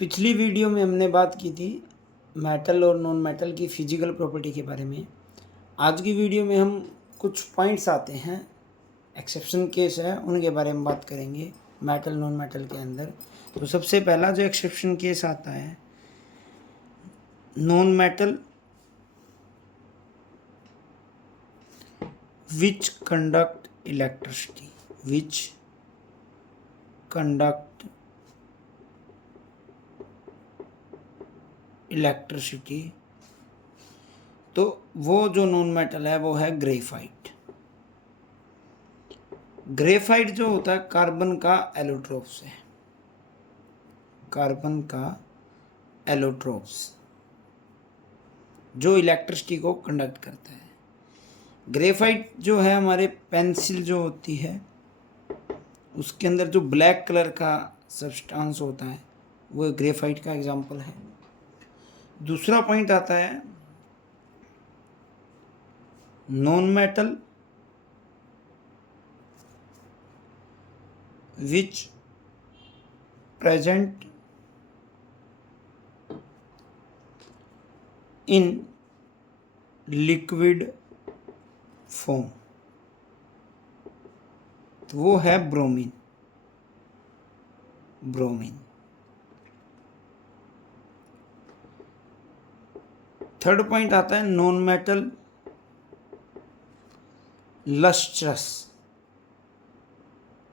पिछली वीडियो में हमने बात की थी मेटल और नॉन मेटल की फिजिकल प्रॉपर्टी के बारे में। आज की वीडियो में हम कुछ पॉइंट्स आते हैं, एक्सेप्शन केस है, उनके बारे में बात करेंगे मेटल नॉन मेटल के अंदर। तो सबसे पहला जो एक्सेप्शन केस आता है, non metal which conduct electricity, which conduct electricity. तो वो जो नॉन मेटल है वो है ग्रेफाइट। ग्रेफाइट जो होता है कार्बन का एलोट्रोप्स है, कार्बन का एलोट्रोप्स जो इलेक्ट्रिसिटी को कंडक्ट करता है। ग्रेफाइट जो है हमारे पेंसिल जो होती है उसके अंदर जो ब्लैक कलर का सब्सटेंस होता है वो ग्रेफाइट का एग्जांपल है। दूसरा पॉइंट आता है non metal which present in liquid form, तो वो है ब्रोमीन। ब्रोमीन। थर्ड पॉइंट आता है non metal lustrous.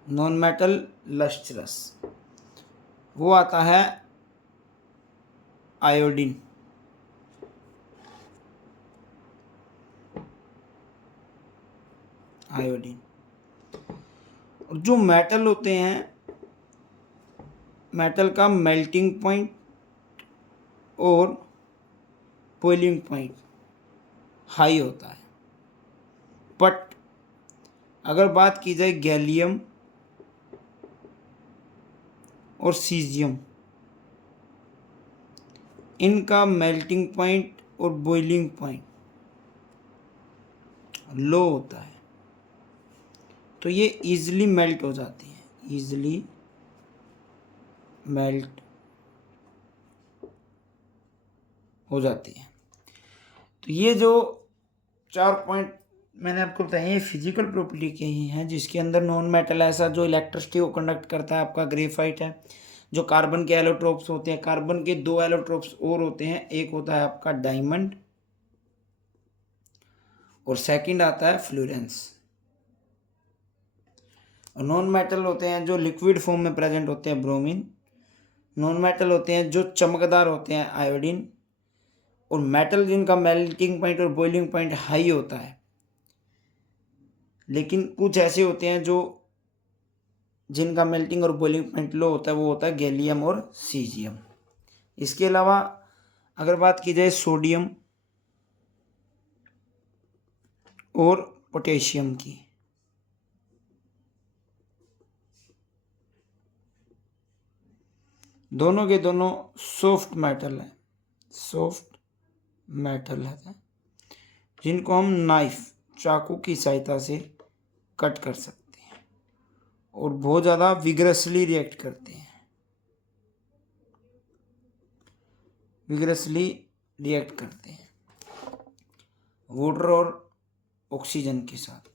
Non metal lustrous वो आता है आयोडीन। आयोडीन। और जो मेटल होते हैं, मेटल का मेल्टिंग पॉइंट और बॉइलिंग पॉइंट हाई होता है। बट अगर बात की जाए गैलियम और सीजियम, इनका मेल्टिंग पॉइंट और बॉइलिंग पॉइंट लो होता है, तो ये इजीली मेल्ट हो जाती है, इजीली मेल्ट हो जाती है। तो ये जो 4 पॉइंट मैंने आपको बताया ये फिजिकल प्रॉपर्टी के ही हैं, जिसके अंदर नॉन मेटल ऐसा जो इलेक्ट्रिसिटी को कंडक्ट करता है आपका ग्रेफाइट है। जो कार्बन के एलोट्रोप्स होते हैं, कार्बन के 2 एलोट्रोप्स और होते हैं, एक होता है आपका डायमंड और सेकंड आता है फ्लोरेंस। और नॉन मेटल होते हैं जो लिक्विड फॉर्म में प्रेजेंट होते हैं, ब्रोमीन। नॉन मेटल होते हैं जो चमकदार होते हैं, आयोडीन। और मेटल जिनका मेल्टिंग पॉइंट और बॉइलिंग पॉइंट हाई होता है, लेकिन कुछ ऐसे होते हैं जो जिनका मेल्टिंग और बॉइलिंग पॉइंट लो होता है, वो होता है गैलियम और सीजियम। इसके अलावा अगर बात की जाए सोडियम और पोटेशियम की, दोनों के दोनों सॉफ्ट मेटल है, सॉफ्ट मेटल है, जिनको हम नाइफ चाकू की सहायता से कट कर सकते हैं और बहुत ज़्यादा विग्रसली रिएक्ट करते हैं, विग्रसली रिएक्ट करते हैं वाटर और ऑक्सीजन के साथ।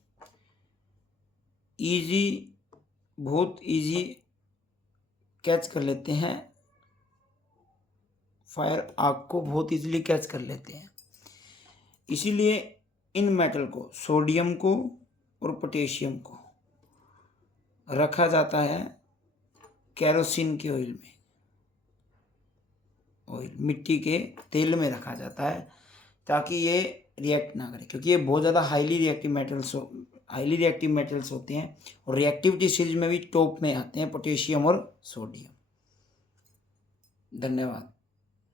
बहुत इजी कैच कर लेते हैं, फायर आग को बहुत इजीली कैच कर लेते हैं। इसीलिए इन मेटल को, सोडियम को और पोटेशियम को रखा जाता है केरोसिन के ऑयल में, ऑयल मिट्टी के तेल में रखा जाता है, ताकि ये रिएक्ट ना करे, क्योंकि ये बहुत ज़्यादा हाईली रिएक्टिव मेटल्स होते हैं और रिएक्टिविटी सीरीज में भी टॉप में आते हैं पोटेशियम और सोडियम। धन्यवाद।